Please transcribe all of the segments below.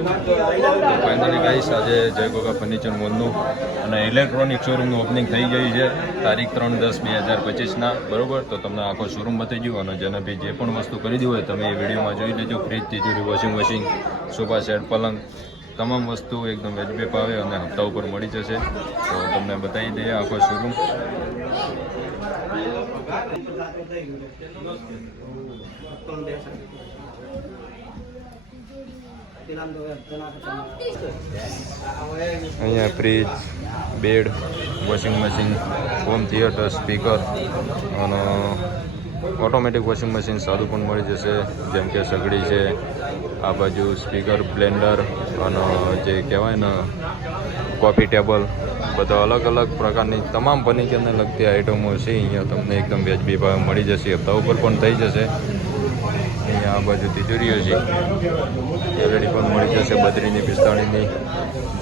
Finally guys આજે જય Goga furniture મોલનું અને ઇલેક્ટ્રોનિક શોરૂમનું ઓપનિંગ થઈ ગયું છે તારીખ 3/10/2025 બરોબર. તો તમને આખો શોરૂમ બતાવી ગયો અને જેને બી જે પણ વસ્તુ ખરીદી હોય તમે એ વિડીયોમાં જોઈ લેજો. ફ્રીજ, તિજોરી, વોશિંગ મશીન, સોફા સેટ, પલંગ તમામ વસ્તુ એકદમ વ્યાજબી ભાવે અને હપ્તા ઉપર મળી જશે. તો તમને બતાવી દઈએ આખો શોરૂમ. અહીંયા fridge, bed, washing machine, home theatre, speaker અને ઓટોમેટિક વોશિંગ મશીન સાદું પણ મળી જશે, જેમ કે સગડી છે. આ બાજુ સ્પીકર, બ્લેન્ડર અને જે કહેવાય ને કોફી ટેબલ, બધા અલગ અલગ પ્રકારની તમામ ફર્નિચરને લગતી આઇટમો છે અહીંયા તમને એકદમ વ્યાજબી ભાવે મળી જશે. હપ્તા ઉપર પણ થઈ જશે. અહીંયા આ બાજુ તિજોરીઓ છે, એલઈડી પણ મળી જશે 32ની, 45ની,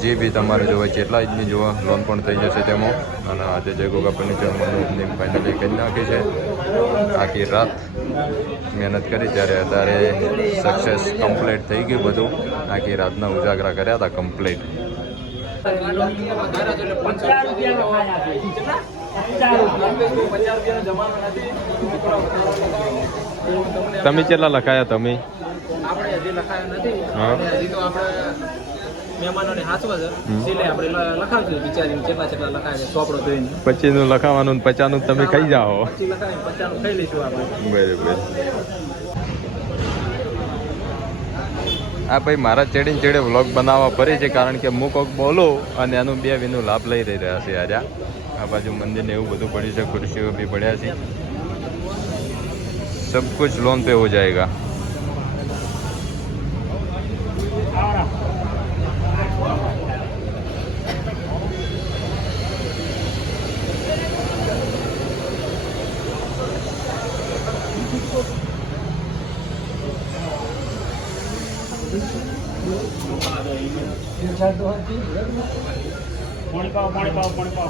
જે બી તમારે જોવાય જેટલા ઇંચની જોવા લોન પણ થઈ જશે તેમાં. અને આજે જય ગોગા ફર્નિચર મોલની ફાઇનલી કરી નાખી છે. આખી રાત મહેનત કરી ત્યારે સક્સેસ કમ્પ્લીટ થઈ ગયું બધું. આખી રાતના ઉજાગરા કર્યા હતા કમ્પ્લીટ. તમે કેટલા લખાયા? તમે આપણે હજી લખાયા નથી. હજી તો આપણે મહેમાનોને હાચવા છે એટલે આપણે લખાવશું વિચારીને કેટલા લખાય છે ચોપડો જોઈને. 25નું લખાવાનું, 50નું તમે ખાઈ જાઓ. 25 લખાવીને 50નું ખાઈ લઈશું આપણે. બરાબર. હા ભાઈ, મારા ચેડીને ચેડે વ્લોગ બનાવવા ફરે છે કારણ કે હું કોક બોલો અને એનું બે વિનું લાભ લઈ રહ્યા છે. આજે આ બાજુ મંદિરને એવું બધું પડ્યું છે, ખુરશીઓ બી પડ્યા છે. सब कुछ लोन पे हो जाएगा. पानी पाओ.